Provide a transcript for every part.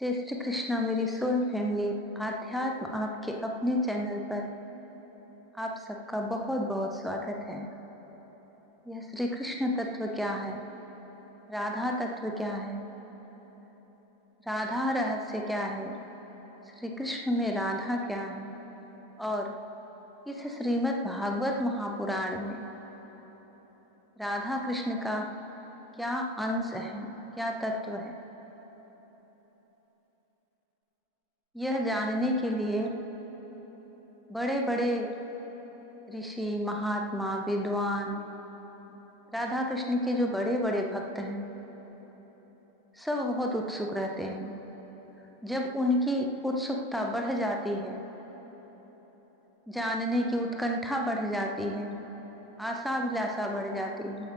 जय श्री कृष्णा मेरी soul family. आध्यात्म आपके अपने चैनल पर आप सबका बहुत बहुत स्वागत है। यह श्री कृष्ण तत्व क्या है, राधा तत्व क्या है, राधा रहस्य क्या है, श्री कृष्ण में राधा क्या है और इस श्रीमद् भागवत महापुराण में राधा कृष्ण का क्या अंश है, क्या तत्व है, यह जानने के लिए बड़े बड़े ऋषि, महात्मा, विद्वान, राधा कृष्ण के जो बड़े बड़े भक्त हैं सब बहुत उत्सुक रहते हैं। जब उनकी उत्सुकता बढ़ जाती है, जानने की उत्कंठा बढ़ जाती है, आशाभिलाषा बढ़ जाती है,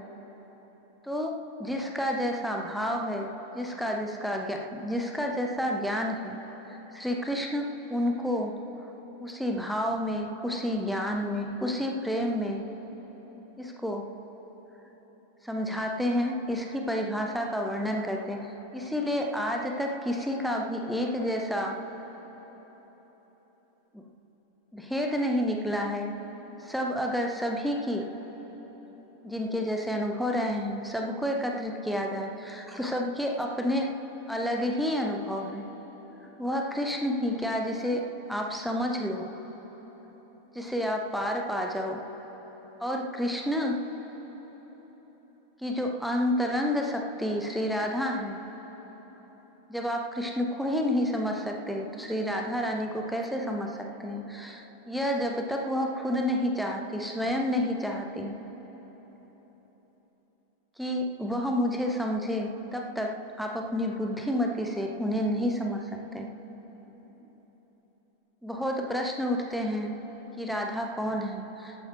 तो जिसका जैसा भाव है, जिसका जैसा ज्ञान है, श्री कृष्ण उनको उसी भाव में, उसी ज्ञान में, उसी प्रेम में इसको समझाते हैं, इसकी परिभाषा का वर्णन करते हैं। इसीलिए आज तक किसी का भी एक जैसा भेद नहीं निकला है। सब अगर सभी की जिनके जैसे अनुभव रहे हैं सबको एकत्रित किया जाए तो सबके अपने अलग ही अनुभव हैं। वह कृष्ण ही क्या जिसे आप समझ लो, जिसे आप पार पा जाओ। और कृष्ण की जो अंतरंग शक्ति श्री राधा है, जब आप कृष्ण को ही नहीं समझ सकते तो श्री राधा रानी को कैसे समझ सकते हैं। यह जब तक वह खुद नहीं चाहती, स्वयं नहीं चाहती कि वह मुझे समझे, तब तक आप अपनी बुद्धिमति से उन्हें नहीं समझ सकते। बहुत प्रश्न उठते हैं कि राधा कौन है,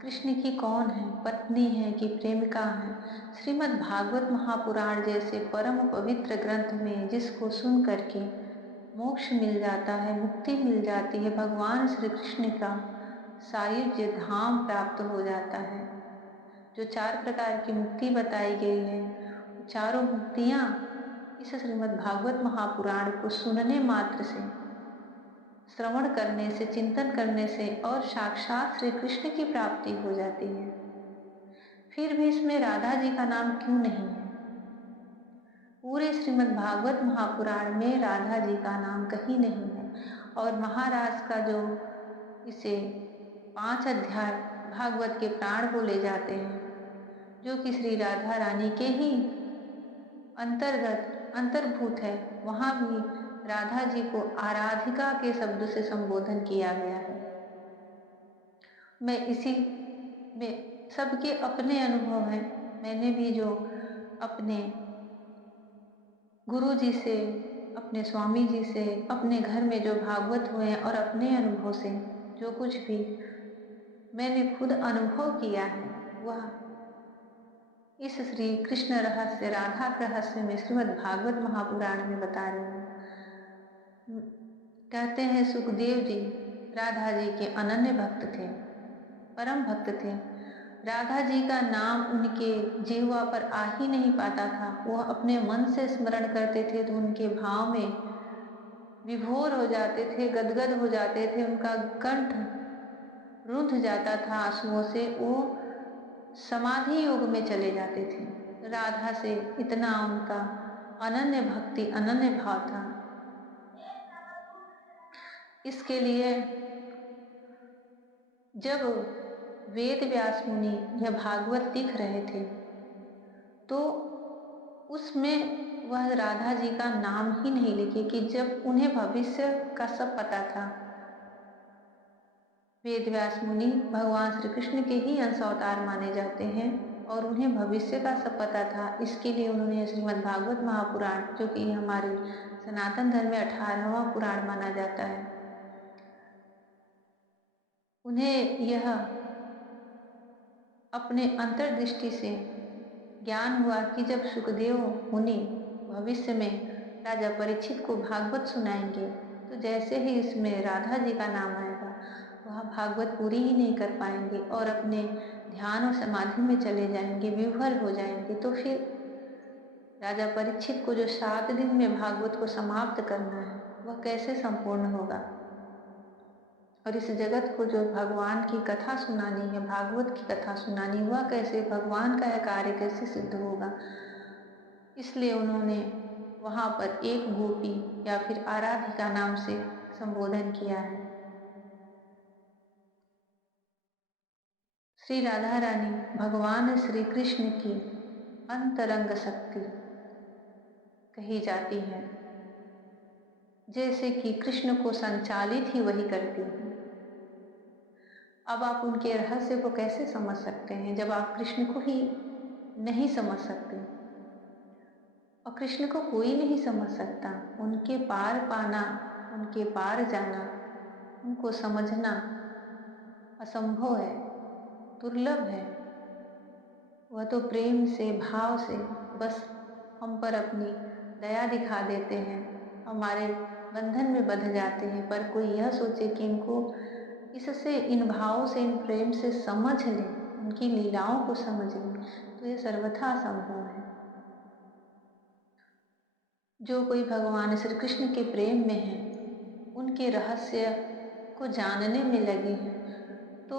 कृष्ण की कौन है, पत्नी है कि प्रेमिका है। श्रीमद् भागवत महापुराण जैसे परम पवित्र ग्रंथ में जिसको सुन करके मोक्ष मिल जाता है, मुक्ति मिल जाती है, भगवान श्री कृष्ण का सायुज्य धाम प्राप्त हो जाता है। जो 4 प्रकार की मुक्ति बताई गई है, वो चारों मुक्तियां इस श्रीमद् भागवत महापुराण को सुनने मात्र से, श्रवण करने से, चिंतन करने से और साक्षात श्री कृष्ण की प्राप्ति हो जाती है। फिर भी इसमें राधा जी का नाम क्यों नहीं है? पूरे श्रीमद् भागवत महापुराण में राधा जी का नाम कहीं नहीं है। और महाराज का जो इसे 5 अध्याय भागवत के प्राण बोले जाते हैं, जो कि श्री राधा रानी के ही अंतर्गत अंतर्भूत है, वहां भी राधा जी को आराधिका के शब्द से संबोधन किया गया है। मैं इसी में सबके अपने अनुभव हैं। मैंने भी जो अपने गुरु जी से, अपने स्वामी जी से, अपने घर में जो भागवत हुए हैं और अपने अनुभव से जो कुछ भी मैंने खुद अनुभव किया है, वह इस श्री कृष्ण रहस्य, राधा रहस्य में श्रीमद् भागवत महापुराण में बता रही हूँ। कहते हैं सुखदेव जी राधा जी के अनन्य भक्त थे, परम भक्त थे। राधा जी का नाम उनके जिह्वा पर आ ही नहीं पाता था। वह अपने मन से स्मरण करते थे तो उनके भाव में विभोर हो जाते थे, गदगद हो जाते थे, उनका कंठ रुंध जाता था आंसुओं से। वो समाधि योग में चले जाते थे। राधा से इतना उनका अनन्य भक्ति, अनन्य भाव था। इसके लिए जब वेद व्यास मुनि यह भागवत लिख रहे थे तो उसमें वह राधा जी का नाम ही नहीं लिखे, कि जब उन्हें भविष्य का सब पता था। वेद व्यास मुनि भगवान श्री कृष्ण के ही अंश अवतार माने जाते हैं और उन्हें भविष्य का सब पता था। इसके लिए उन्होंने श्रीमद् भागवत महापुराण, जो कि हमारे सनातन धर्म में 18वां पुराण माना जाता है, उन्हें यह अपने अंतर्दृष्टि से ज्ञान हुआ कि जब सुखदेव मुनि भविष्य में राजा परीक्षित को भागवत सुनाएंगे तो जैसे ही इसमें राधा जी का नाम आएगा, वह भागवत पूरी ही नहीं कर पाएंगे और अपने ध्यान और समाधि में चले जाएंगे, विह्वल हो जाएंगे। तो फिर राजा परीक्षित को जो 7 दिन में भागवत को समाप्त करना है, वह कैसे संपूर्ण होगा? और इस जगत को जो भगवान की कथा सुनानी है, भागवत की कथा सुनानी, वह कैसे, भगवान का यह कार्य कैसे सिद्ध होगा? इसलिए उन्होंने वहां पर एक गोपी या फिर आराधिका नाम से संबोधन किया है। श्री राधा रानी भगवान श्री कृष्ण की अंतरंग शक्ति कही जाती है, जैसे कि कृष्ण को संचालित ही वही करती हैं। अब आप उनके रहस्य को कैसे समझ सकते हैं जब आप कृष्ण को ही नहीं समझ सकते? और कृष्ण को कोई नहीं समझ सकता। उनके पार पाना, उनके पार जाना, उनको समझना असंभव है, दुर्लभ है। वह तो प्रेम से, भाव से बस हम पर अपनी दया दिखा देते हैं, हमारे बंधन में बंध जाते हैं। पर कोई यह सोचे कि इनको इससे, इन भावों से, इन प्रेम से समझ ले, उनकी लीलाओं को समझ ले, तो ये सर्वथा असंभव है। जो कोई भगवान श्री कृष्ण के प्रेम में है, उनके रहस्य को जानने में लगे हैं, तो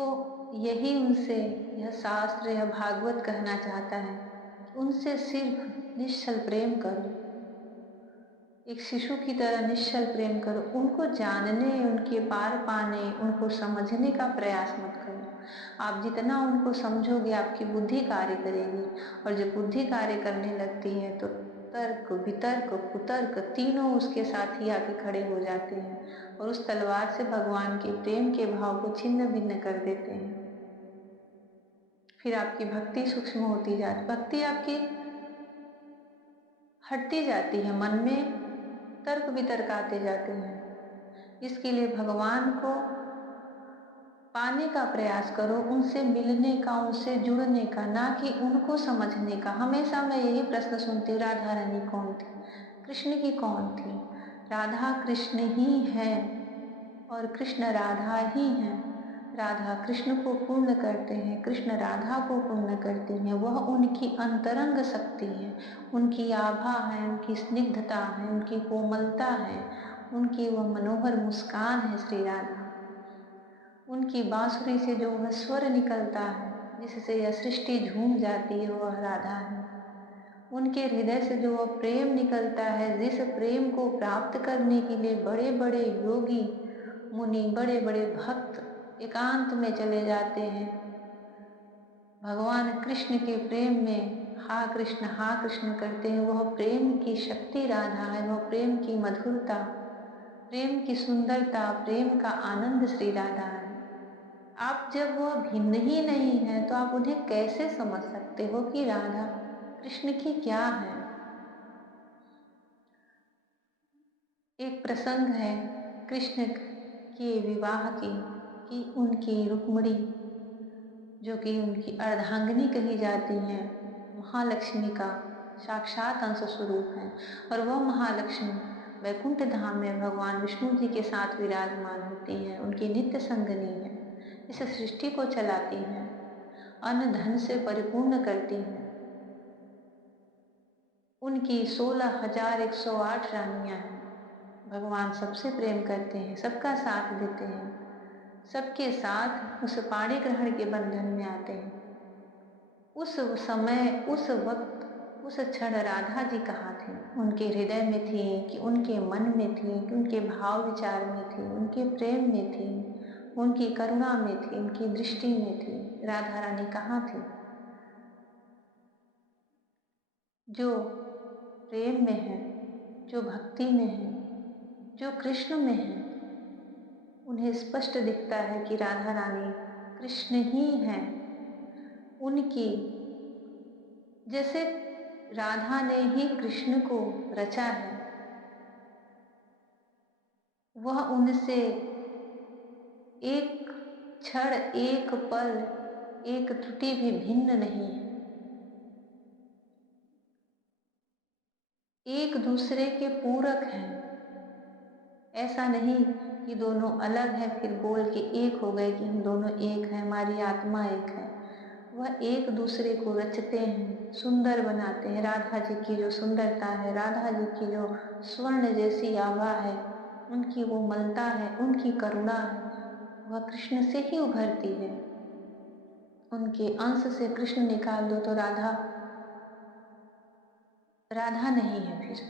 यही उनसे यह शास्त्र, यह भागवत कहना चाहता है कि उनसे सिर्फ निश्चल प्रेम करो, एक शिशु की तरह निश्चल प्रेम करो। उनको जानने, उनके पार पाने, उनको समझने का प्रयास मत करो। आप जितना उनको समझोगे, आपकी बुद्धि कार्य करेगी, और जब बुद्धि कार्य करने लगती है तो तर्क, वितर्क, कुतर्क तीनों उसके साथ ही आके खड़े हो जाते हैं, और उस तलवार से भगवान के प्रेम के भाव को छिन्न भिन्न कर देते हैं। फिर आपकी भक्ति सूक्ष्म होती जाती, भक्ति आपकी हटती जाती है, मन में तर्क वितर्क आते जाते हैं। इसके लिए भगवान को पाने का प्रयास करो, उनसे मिलने का, उनसे जुड़ने का, ना कि उनको समझने का। हमेशा मैं यही प्रश्न सुनती हूँ, राधा रानी कौन थी, कृष्ण की कौन थी? राधा कृष्ण ही है और कृष्ण राधा ही है। राधा कृष्ण को पूर्ण करते हैं, कृष्ण राधा को पूर्ण करती हैं। वह उनकी अंतरंग शक्ति है, उनकी आभा है, उनकी स्निग्धता है, उनकी कोमलता है, उनकी वह मनोहर मुस्कान है श्री राधा। उनकी बांसुरी से जो वह स्वर निकलता है, जिससे यह सृष्टि झूम जाती है, वह राधा है। उनके हृदय से जो वह प्रेम निकलता है, जिस प्रेम को प्राप्त करने के लिए बड़े बड़े योगी मुनि, बड़े बड़े भक्त एकांत में चले जाते हैं, भगवान कृष्ण के प्रेम में हा कृष्ण करते हैं, वह प्रेम की शक्ति राधा है, वह प्रेम की मधुरता, प्रेम की सुंदरता, प्रेम का आनंद श्री राधा है। आप जब वह भिन्न ही नहीं है, तो आप उन्हें कैसे समझ सकते हो कि राधा कृष्ण की क्या है? एक प्रसंग है कृष्ण के विवाह की, कि उनकी रुक्मिणी, जो कि उनकी अर्धांगिनी कही जाती हैं, महालक्ष्मी का साक्षात अंश स्वरूप है, और वह महालक्ष्मी वैकुंठ धाम में भगवान विष्णु जी के साथ विराजमान होती है, उनकी नित्य संगनी है, इस सृष्टि को चलाती हैं, अन्न धन से परिपूर्ण करती हैं। उनकी 16,108 रानियां हैं। भगवान सबसे प्रेम करते हैं, सबका साथ देते हैं, सबके साथ उस पाणी ग्रहण के बंधन में आते हैं। उस समय, उस वक्त, उस क्षण राधा जी कहाँ थी? उनके हृदय में थी कि उनके मन में थी, कि उनके भाव विचार में थी, उनके प्रेम में थी, उनकी करुणा में थी, उनकी दृष्टि में थी? राधा रानी कहाँ थी? जो प्रेम में है, जो भक्ति में है, जो कृष्ण में है, उन्हें स्पष्ट दिखता है कि राधा रानी कृष्ण ही है। उनकी, जैसे राधा ने ही कृष्ण को रचा है, वह उनसे एक क्षण, एक पल, एक त्रुटि भी भिन्न नहीं है। एक दूसरे के पूरक हैं। ऐसा नहीं कि दोनों अलग हैं फिर बोल के एक हो गए कि हम दोनों एक हैं, हमारी आत्मा एक है। वह एक दूसरे को रचते हैं, सुंदर बनाते हैं। राधा जी की जो सुंदरता है, राधा जी की जो स्वर्ण जैसी आभा है, उनकी वो ममता है, उनकी करुणा है, वह कृष्ण से ही उभरती है। उनके अंश से कृष्ण निकाल दो तो राधा राधा नहीं है फिर।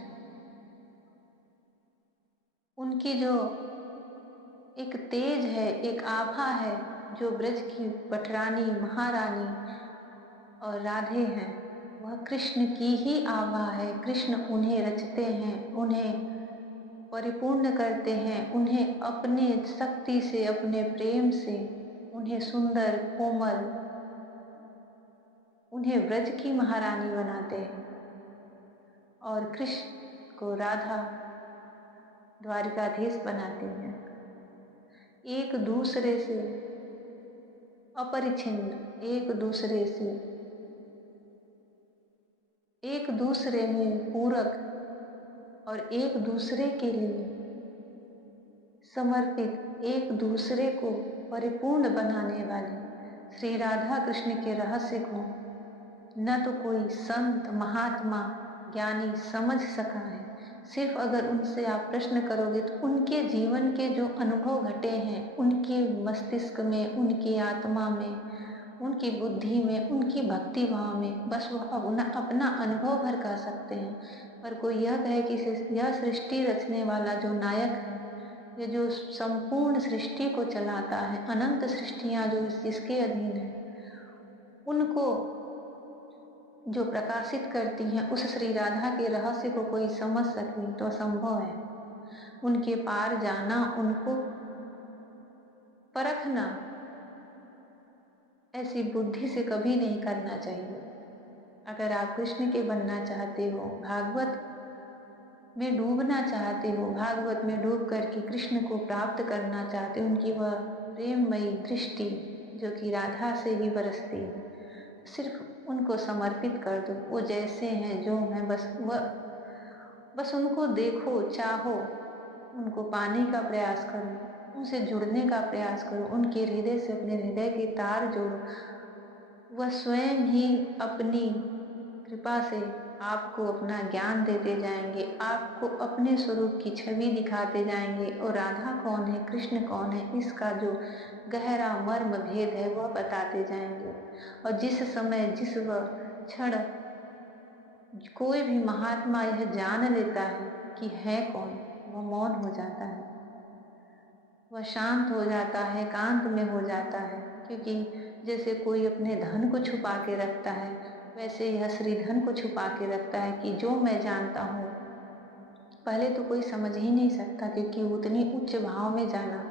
उनकी जो एक तेज है, एक आभा है, जो ब्रज की पटरानी महारानी और राधे हैं, वह कृष्ण की ही आभा है। कृष्ण उन्हें रचते हैं, उन्हें परिपूर्ण करते हैं, उन्हें अपने शक्ति से, अपने प्रेम से, उन्हें सुंदर कोमल, उन्हें ब्रज की महारानी बनाते हैं और कृष्ण को राधा द्वारिकाधीश बनाती हैं। एक दूसरे से अपरिछिन्न, एक दूसरे से, एक दूसरे में पूरक और एक दूसरे के लिए समर्पित, एक दूसरे को परिपूर्ण बनाने वाले श्री राधा कृष्ण के रहस्य को न तो कोई संत महात्मा ज्ञानी समझ सका है। सिर्फ अगर उनसे आप प्रश्न करोगे तो उनके जीवन के जो अनुभव घटे हैं, उनके मस्तिष्क में, उनकी आत्मा में, उनकी बुद्धि में, उनकी भक्ति भाव में, बस वह अपना अपना अनुभव भर कह सकते हैं। पर कोई यह कहे कि यह सृष्टि रचने वाला जो नायक है, ये जो संपूर्ण सृष्टि को चलाता है, अनंत सृष्टियां जो जिसके अधीन है, उनको जो प्रकाशित करती हैं, उस श्री राधा के रहस्य को कोई समझ सके तो असंभव है। उनके पार जाना, उनको परखना, ऐसी बुद्धि से कभी नहीं करना चाहिए। अगर आप कृष्ण के बनना चाहते हो, भागवत में डूबना चाहते हो, भागवत में डूब करके कृष्ण को प्राप्त करना चाहते हो, उनकी वह प्रेममयी दृष्टि जो कि राधा से ही बरसती है, सिर्फ उनको समर्पित कर दो। वो जैसे हैं, जो हैं, बस उनको देखो, चाहो, उनको पाने का प्रयास करो, उनसे जुड़ने का प्रयास करो, उनके हृदय से अपने हृदय के तार जोड़ो। वह स्वयं ही अपनी कृपा से आपको अपना ज्ञान देते जाएंगे, आपको अपने स्वरूप की छवि दिखाते जाएंगे और राधा कौन है, कृष्ण कौन है, इसका जो गहरा मर्म भेद है वह बताते जाएंगे। और जिस समय, जिस वह क्षण कोई भी महात्मा यह जान लेता है कि है कौन, वह मौन हो जाता है, वह शांत हो जाता है, एकांत में हो जाता है। क्योंकि जैसे कोई अपने धन को छुपा के रखता है, वैसे यह श्री धन को छुपा के रखता है कि जो मैं जानता हूँ, पहले तो कोई समझ ही नहीं सकता, क्योंकि उतनी उच्च भाव में जाना,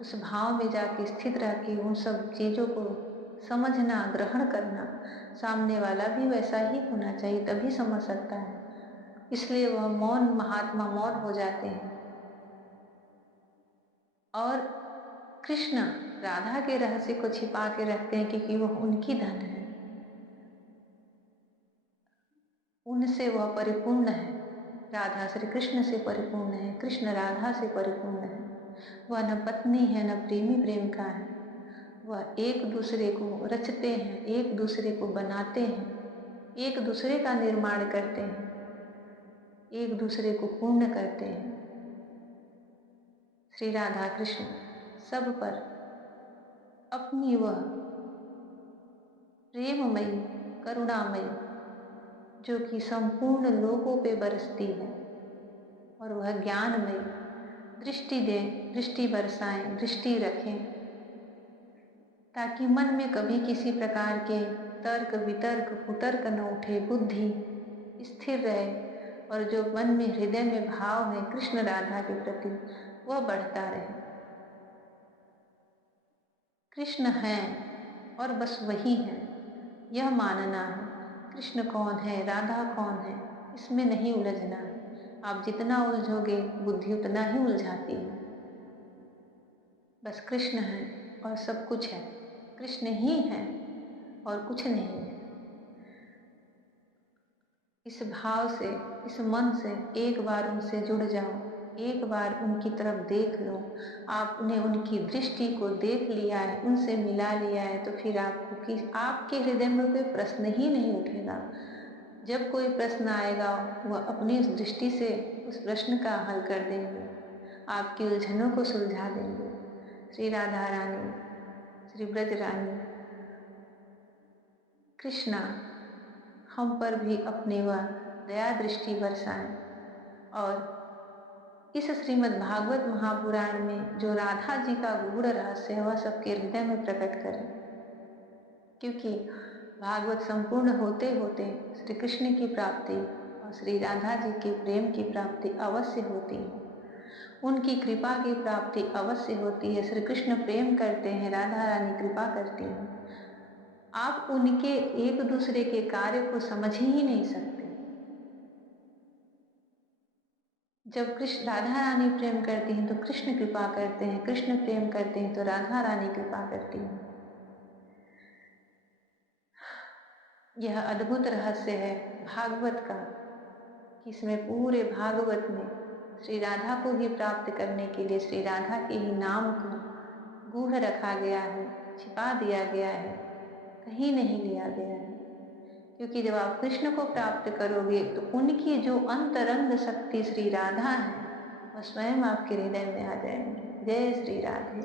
उस भाव में जाके स्थित रह के उन सब चीजों को समझना, ग्रहण करना, सामने वाला भी वैसा ही होना चाहिए, तभी समझ सकता है। इसलिए वह मौन, महात्मा मौन हो जाते हैं। और कृष्ण राधा के रहस्य को छिपा के रखते हैं, क्योंकि वह उनकी धन है, उनसे वह परिपूर्ण है। राधा श्री कृष्ण से परिपूर्ण है, कृष्ण राधा से परिपूर्ण है। वह न पत्नी है, न प्रेमी प्रेमिका है। वह एक दूसरे को रचते हैं, एक दूसरे को बनाते हैं, एक दूसरे का निर्माण करते हैं, एक दूसरे को पूर्ण करते हैं। श्री राधा कृष्ण सब पर अपनी वह प्रेममयी, करुणामयी, जो कि संपूर्ण लोगों पे बरसती है, और वह ज्ञानमयी दृष्टि दें, दृष्टि बरसाएं, दृष्टि रखें, ताकि मन में कभी किसी प्रकार के तर्क वितर्क कुतर्क न उठे, बुद्धि स्थिर रहे, और जो मन में, हृदय में भाव है कृष्ण राधा के प्रति, वह बढ़ता रहे। कृष्ण है और बस वही है, यह मानना है। कृष्ण कौन है, राधा कौन है, इसमें नहीं उलझना है। आप जितना उलझोगे, बुद्धि उतना ही उलझाती है। बस कृष्ण है और सब कुछ है, कृष्ण ही है और कुछ नहीं है। इस भाव से, इस मन से एक बार उनसे जुड़ जाओ, एक बार उनकी तरफ देख लो, आपने उनकी दृष्टि को देख लिया है, उनसे मिला लिया है, तो फिर आपके हृदय में कोई प्रश्न ही नहीं उठेगा। जब कोई प्रश्न आएगा, वह अपनी उस दृष्टि से उस प्रश्न का हल कर देंगे, आपकी उलझनों को सुलझा देंगे। श्री राधा रानी, श्री ब्रज रानी, कृष्णा हम पर भी अपनी वह दया दृष्टि बरसाएं और इस श्रीमद् भागवत महापुराण में जो राधा जी का गूढ़ रहस्य है, वह सबके हृदय में प्रकट करें। क्योंकि भागवत संपूर्ण होते होते श्री कृष्ण की प्राप्ति और श्री राधा जी के प्रेम की प्राप्ति अवश्य होती है। उनकी कृपा की प्राप्ति अवश्य होती है। श्री कृष्ण प्रेम करते हैं, राधा रानी कृपा करती हैं। आप उनके एक दूसरे के कार्य को समझ ही नहीं सकते। जब कृष्ण राधा रानी प्रेम करती हैं तो कृष्ण कृपा करते हैं, कृष्ण प्रेम करते हैं तो राधा रानी कृपा करती हैं। यह अद्भुत रहस्य है भागवत का, कि इसमें पूरे भागवत में श्री राधा को ही प्राप्त करने के लिए श्री राधा के ही नाम को गूढ़ रखा गया है, छिपा दिया गया है, कहीं नहीं लिया गया है। क्योंकि जब आप कृष्ण को प्राप्त करोगे तो उनकी जो अंतरंग शक्ति श्री राधा है, वह स्वयं आपके हृदय में आ जाएंगी। जय श्री राधे,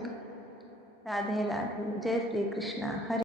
राधे राधे, जय श्री कृष्णा। हरि